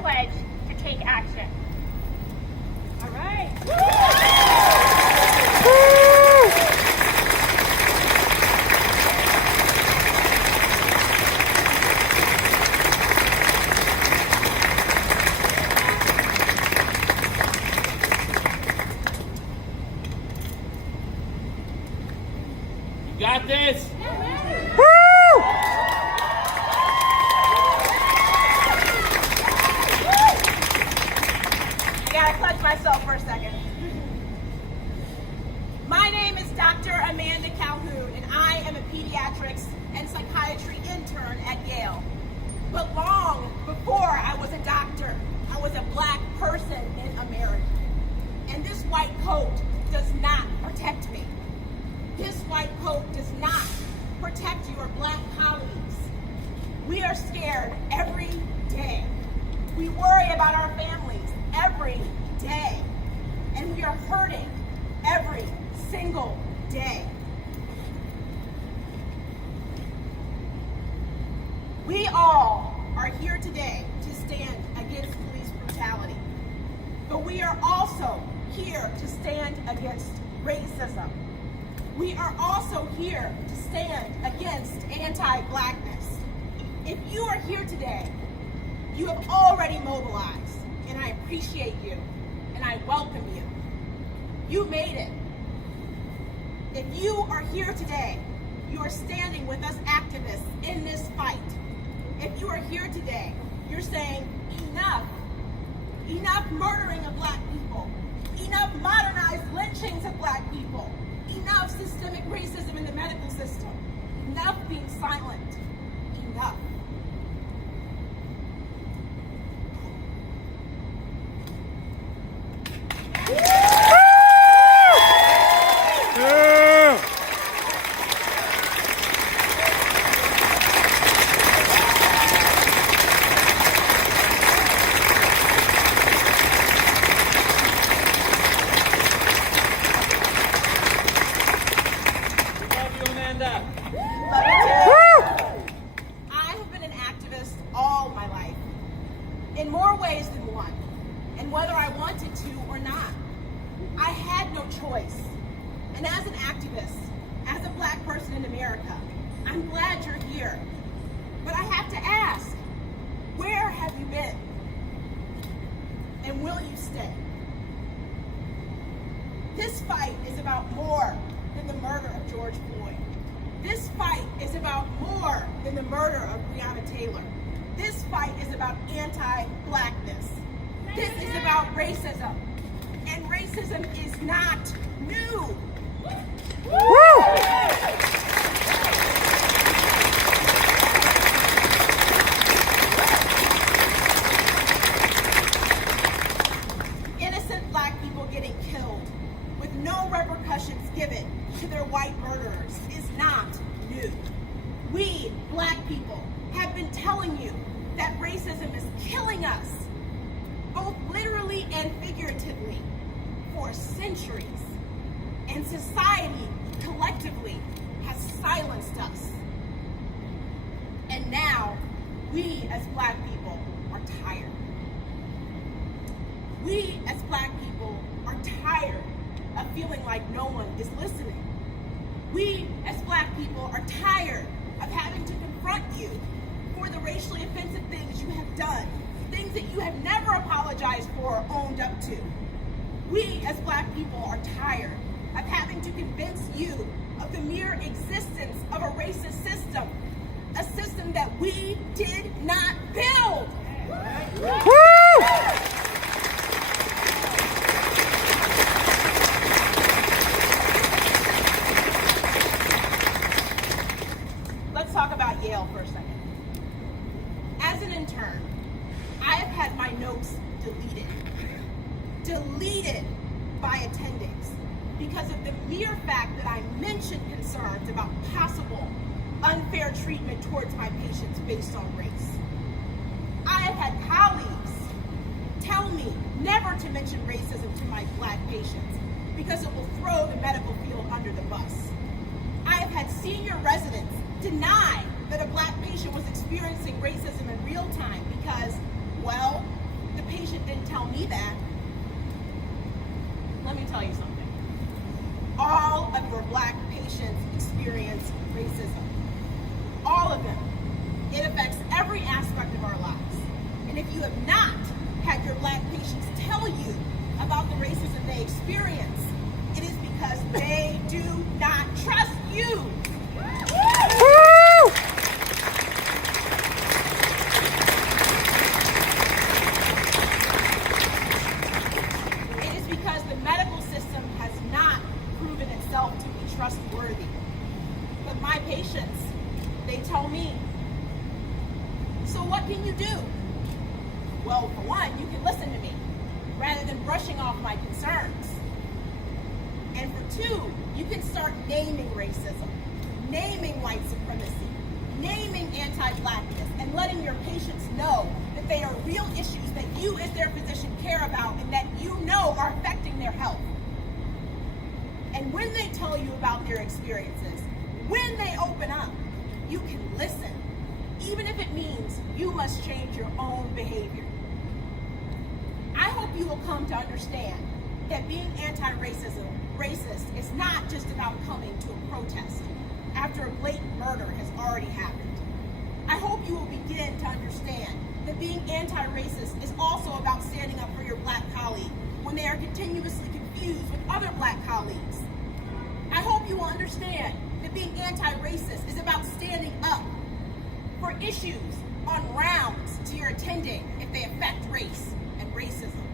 pledge to take action. All right. You got this? I gotta clutch myself for a second. My name is Dr. Amanda Calhoun, and I am a pediatrics and psychiatry intern at Yale. But long before I was a doctor, I was a black person in America. And this white coat does not protect me. This white coat does not protect your black colleagues. We are scared every day. We worry about our families every day. And we are hurting every single day. We all are here today to stand against police brutality. But we are also here to stand against racism. We are also here to stand against anti-blackness. If you are here today, you have already mobilized, and I appreciate you, and I welcome you. You made it. If you are here today, you are standing with us activists in this fight. If you are here today, you're saying, enough. Enough murdering of black people. Enough modernized lynchings of black people. Enough systemic racism in the medical system. Enough being silent. Enough. Love you, Amanda. Love you too. I have been an activist all my life, in more ways than one, and whether I wanted to or not. I had no choice. And as an activist, as a black person in America, I'm glad you're here. But I have to ask, where have you been? And will you stay? This fight is about more than the murder of George Floyd. This fight is about more than the murder of Breonna Taylor. This fight is about anti-blackness. This is about racism. And racism is not new. Innocent black people getting killed with no repercussions given to their white murderers is not new. We, black people, have been telling you that racism is killing us, both literally and figuratively, for centuries. And society, collectively, has silenced us. And now, we as black people are tired. We as black people are tired of feeling like no one is listening. We as black people are tired of having to confront you for the racially offensive things you have done, things that you have never apologized for or owned up to. We as black people are tired of having to convince you of the mere existence of a racist system, a system that we did not build. Let's talk about Yale for a second. As an intern, I have had my notes deleted by attendings because of the mere fact that I mentioned concerns about possible unfair treatment towards my patients based on race. I have had colleagues tell me never to mention racism to my black patients because it will throw the medical field under the bus. I have had senior residents deny that a black patient was experiencing racism in real time because, well, tell me that. Let me tell you something. All of your Black patients experience racism. All of them. It affects every aspect of our lives. And if you have not had your Black patients tell you about the racism they experience, it is because they do not trust you. Woo! It is because the medical system has not proven itself to be trustworthy. But my patients, they tell me. So what can you do? Well, for one, you can listen to me rather than brushing off my concerns. And for two, you can start naming racism, naming white supremacy, naming anti-Blackness, and letting your patients know that they are real issues that you as their physician care about and that you know are affecting their health. And when they tell you about their experiences, when they open up, you can listen, even if it means you must change your own behavior. I hope you will come to understand that being racist is not just about coming to a protest after a blatant murder has already happened. I hope you will begin to understand that being anti-racist is also about standing up for your Black colleague when they are continuously confused with other Black colleagues. I hope you will understand that being anti-racist is about standing up for issues on rounds to your attending if they affect race and racism.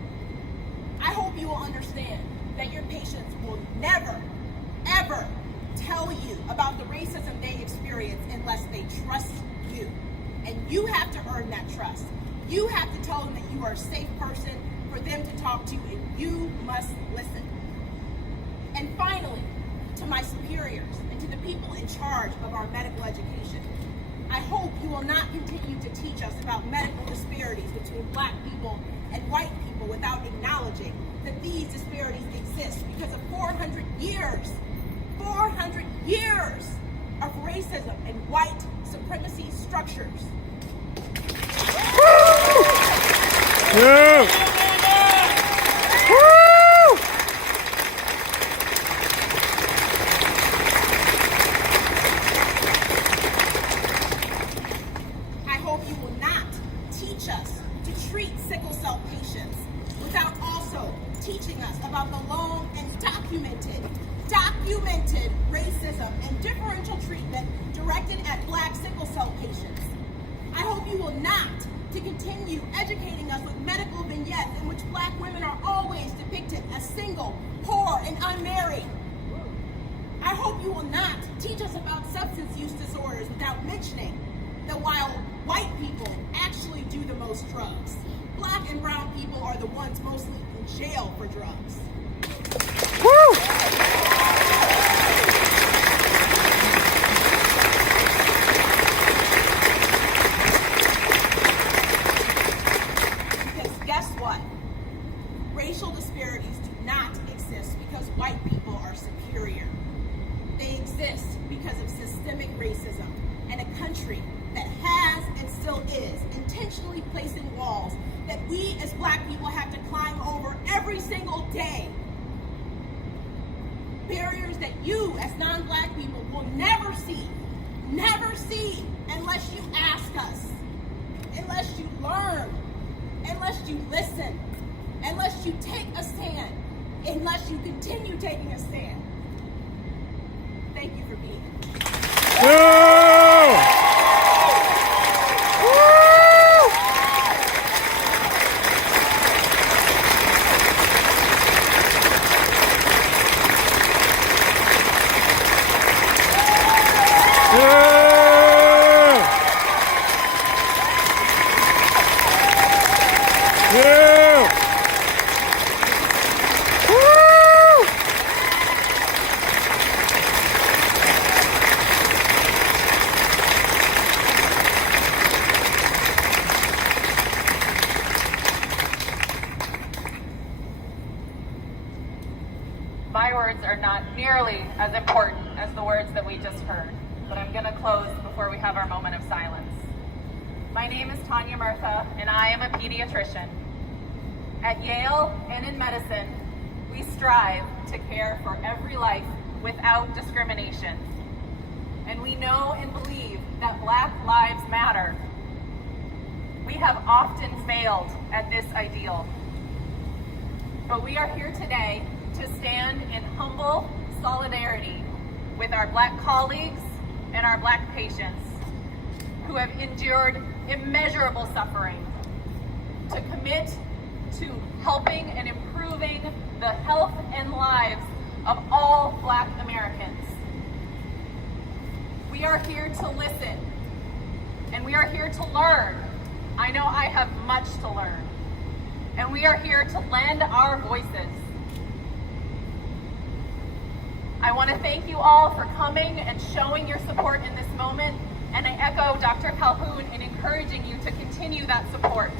I hope you will understand that your patients will never, ever tell you about the racism they experience unless they trust you. And you have to earn that trust. You have to tell them that you are a safe person for them to talk to, and you must listen. And finally, to my superiors and to the people in charge of our medical education, I hope you will not continue to teach us about medical disparities between Black people and white people without acknowledging that these disparities exist because of 400 years of racism and white supremacy structures. Yeah. Woo! I hope you will not teach us to treat sickle cell patients without also teaching us about the long and documented racism and differential treatment directed at Black sickle cell patients. I hope you will not to continue educating us with medical vignettes in which Black women are always depicted as single, poor, and unmarried. I hope you will not teach us about substance use disorders without mentioning that while white people actually do the most drugs, Black and brown people are the ones mostly in jail for drugs. Woo! Because guess what? Racial disparities do not exist because white people are superior. They exist because of systemic racism and a country that has and still is intentionally placing walls that we as Black people have to climb over every single day. Barriers that you as non-Black people will never see unless you ask us, unless you learn, unless you listen, unless you take a stand, unless you continue taking a stand. Thank you for being here. Yeah! My words are not nearly as important as the words that we just heard, but I'm going to close before we have our moment of silence. My name is Tanya Murtha, and I am a pediatrician. At Yale and in medicine, we strive to care for every life without discrimination. And we know and believe that Black lives matter. We have often failed at this ideal. But we are here today to stand in humble solidarity with our Black colleagues and our Black patients who have endured immeasurable suffering, to commit to helping and improving the health and lives of all Black Americans. We are here to listen, and we are here to learn. I know I have much to learn, and we are here to lend our voices. I want to thank you all for coming and showing your support in this moment, and I echo Dr. Calhoun in encouraging you to continue that support.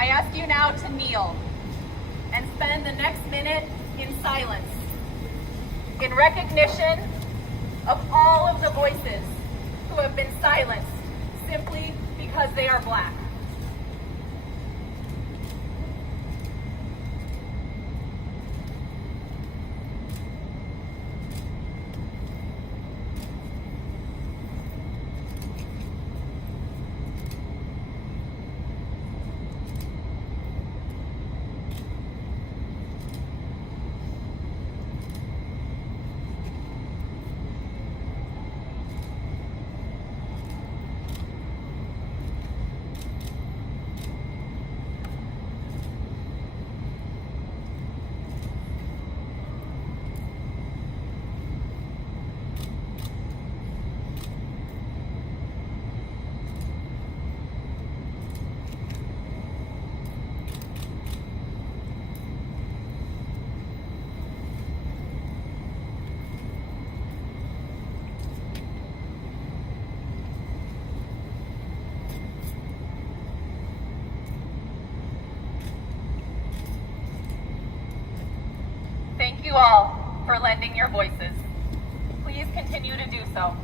I ask you now to kneel and spend the next minute in silence, in recognition of all of the voices who have been silenced simply because they are Black. Thank you all for lending your voices. Please continue to do so.